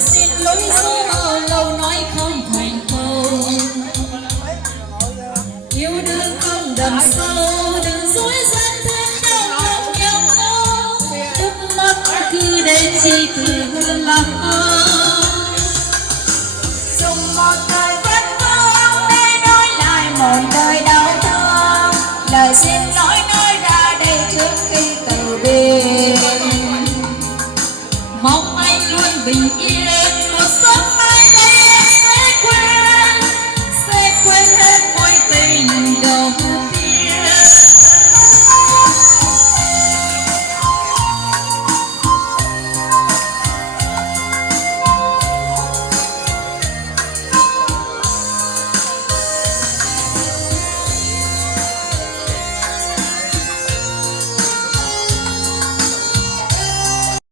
xin lỗi số lâu nói không thành câu. Yêu đương không đậm sâu, đừng dối gian thêm trong lòng nhau. Nước mắt cứ để chi từ